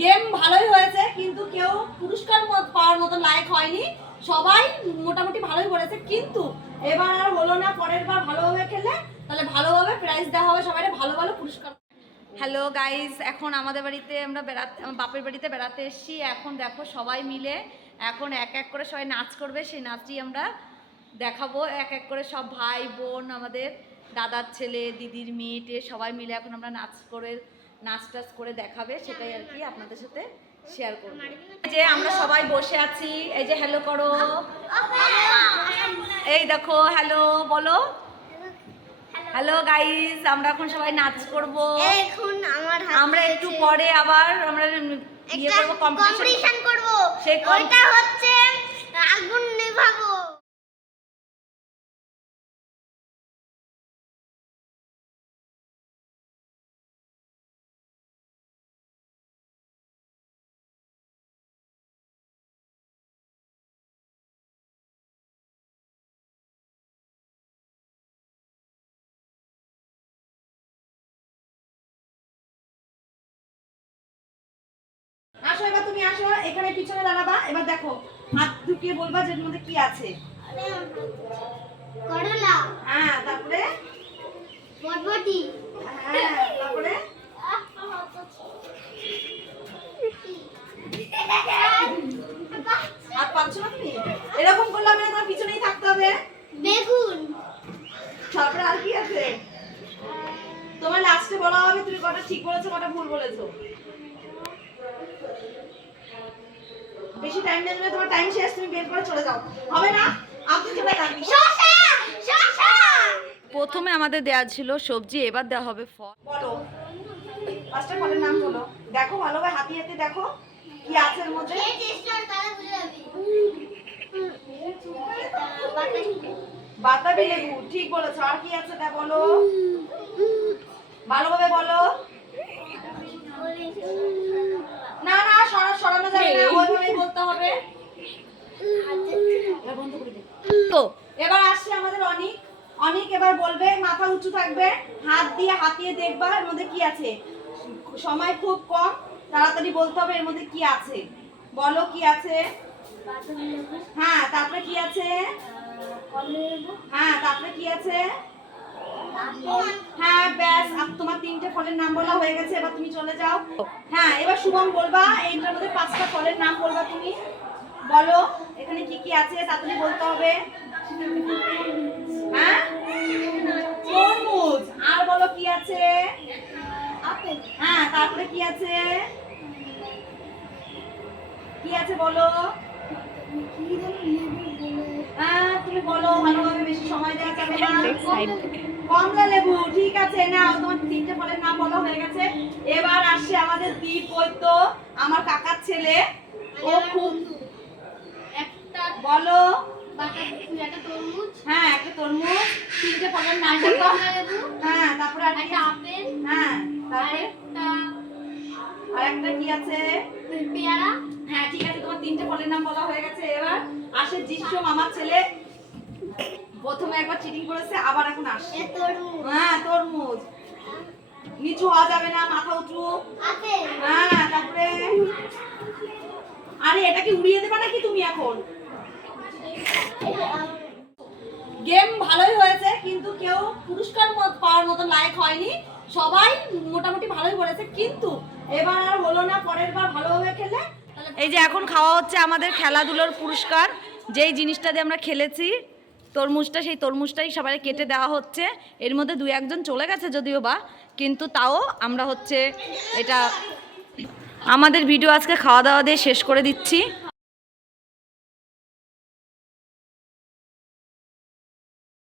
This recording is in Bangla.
গেম ভালোই হয়েছে কিন্তু কেউ পুরস্কার পাওয়ার মতো লায়ক হয়নি। সবাই মোটামুটি ভালোই করেছে, কিন্তু এবার আর হলো না। পরের বার ভালোভাবে খেলে তাহলে ভালোভাবে প্রাইজ দেওয়া হবে, সবাই ভালো ভালো পুরস্কার। হ্যালো গাইজ, এখন আমাদের বাড়িতে আমরা বাপের বাড়িতে বেড়াতে এসেছি। এখন দেখো সবাই মিলে এখন এক এক করে সবাই নাচ করবে, সেই নাচটি আমরা দেখাবো এক এক করে। সব ভাই বোন, আমাদের দাদার ছেলে, দিদির মেয়েটে সবাই মিলে এখন আমরা নাচ টাচ করে দেখাবে, সেটাই আর কি আপনাদের সাথে শেয়ার করবো। যে আমরা সবাই বসে আছি, এই যে হ্যালো করো, এই দেখো হ্যালো বলো। হ্যালো গাইস, আমরা এখন সবাই নাচ করব। আমরা একটু পরে আবার আমরা ইয়ে করব, কম্পিটিশন করব। সেটা হচ্ছে আগুন নেভাবো। আসো, এবার তুমি আসো, এখানে পিছনে দাঁড়াবা। এবার দেখো হাত ঢুকিয়ে বলবা যে এর মধ্যে কি আছে। করলা, হ্যাঁ, তারপরে বরবটি, হ্যাঁ, তারপরে হাত পাচ্ছ না তুমি? এরকম করলে আমি তোমার পিছনেই থাকতে হবে। বেগুন, তারপরে আর কি আছে? তোমার লাস্টে বলা হবে তুমি কটা ঠিক বলেছো কটা ভুল বলেছো। বেশি টাইম নেবে, তোমার টাইম শেষ, তুমি বের করে চলে যাও। হবে না? আপনি চলে যান। শসা, শসা। প্রথমে আমাদের দেয়া ছিল সবজি, এবার দেওয়া হবে ফল। বলো, পাঁচটা ফলের নাম বলো। দেখো ভালোভাবে হাতে হাতে দেখো কি আছে এর মধ্যে। এই টেস্টার তাহলে বুঝে যাবি। বাতাবি লেবু, ঠিক বলেছো। আর কি আছে তা বলো, ভালোভাবে বলো। না না, সরানো যাবে না, ওইভাবেই বলতে হবে। তো এবার আসছে আমাদের অনিক। অনিক এবার বলবে, মাথা উঁচু থাকবে, হাত দিয়ে হাতিয়ে দেখবা এর মধ্যে কি আছে। সময় খুব কম, তাড়াতাড়ি বলতে হবে এর মধ্যে কি আছে। বলো কি আছে। হ্যাঁ, তারপরে কি আছে। হ্যাঁ, তারপরে কি আছে। হ্যাঁ, ব্যাস, তোমার তিনটে ফলের নাম বলা হয়ে গেছে, এবার তুমি চলে যাও। হ্যাঁ, এবার শুভম বলবা, এইটার মধ্যে পাঁচটা ফলের নাম বলবা তুমি। বলো এখানে কি কি আছে, তাড়াতাড়ি বলতে হবে। হ্যাঁ, তরমুজ। আর বলো কি আছে। আপেল। হ্যাঁ, তারপরে কি আছে। কি আছে বলো। হ্যাঁ, তুমি বলো ভালোভাবে, বেশি সময় দেওয়া যাবে না। কমলা লেবু, ঠিক আছে। নাও, তোমার তিনটে ফলের নাম বলা হয়ে গেছে। এবার আসছে আমাদের দীপ বৈদ্য, আমার কাকার ছেলে। ও খুব একটা বলো। একটা তরমুজ, হ্যাঁ, একটা তরমুজ। তিনটে ফলের নাম বলো। হ্যাঁ, তারপরে একটা আপেল, হ্যাঁ, তারপরে আর একটা কি আছে, পেয়ারা। হ্যাঁ, ঠিক আছে, তোমার তিনটে ফলের নাম বলা হয়ে গেছে। এবার আসে জিসুম, আমার ছেলে। প্রথমে একবার চিটিং করেছে, আবার এখন আসছে। হ্যাঁ, তরমুজ। নিচু হওয়া যাবে না, মাথা উঁচু। হ্যাঁ, তারপরে আরে এটা কি উড়িয়ে দেবা নাকি তুমি এখন। গেম ভালোই হয়েছে কিন্তু কেউ পুরস্কার পাওয়ার মতো লায়ক হয়নি। সবাই মোটামুটি ভালোই করেছে, কিন্তু এবার আর হলো না। পরের বার ভালোভাবে খেলে। এই যে এখন খাওয়া হচ্ছে আমাদের খেলাধুলোর পুরস্কার, যেই জিনিসটা দিয়ে আমরা খেলেছি তরমুজটা, সেই তরমুজটাই সবাই কেটে দেওয়া হচ্ছে। এর মধ্যে দু একজন চলে গেছে যদিও বা, কিন্তু তাও আমরা হচ্ছে এটা আমাদের ভিডিও আজকে খাওয়া দাওয়া দিয়ে শেষ করে দিচ্ছি।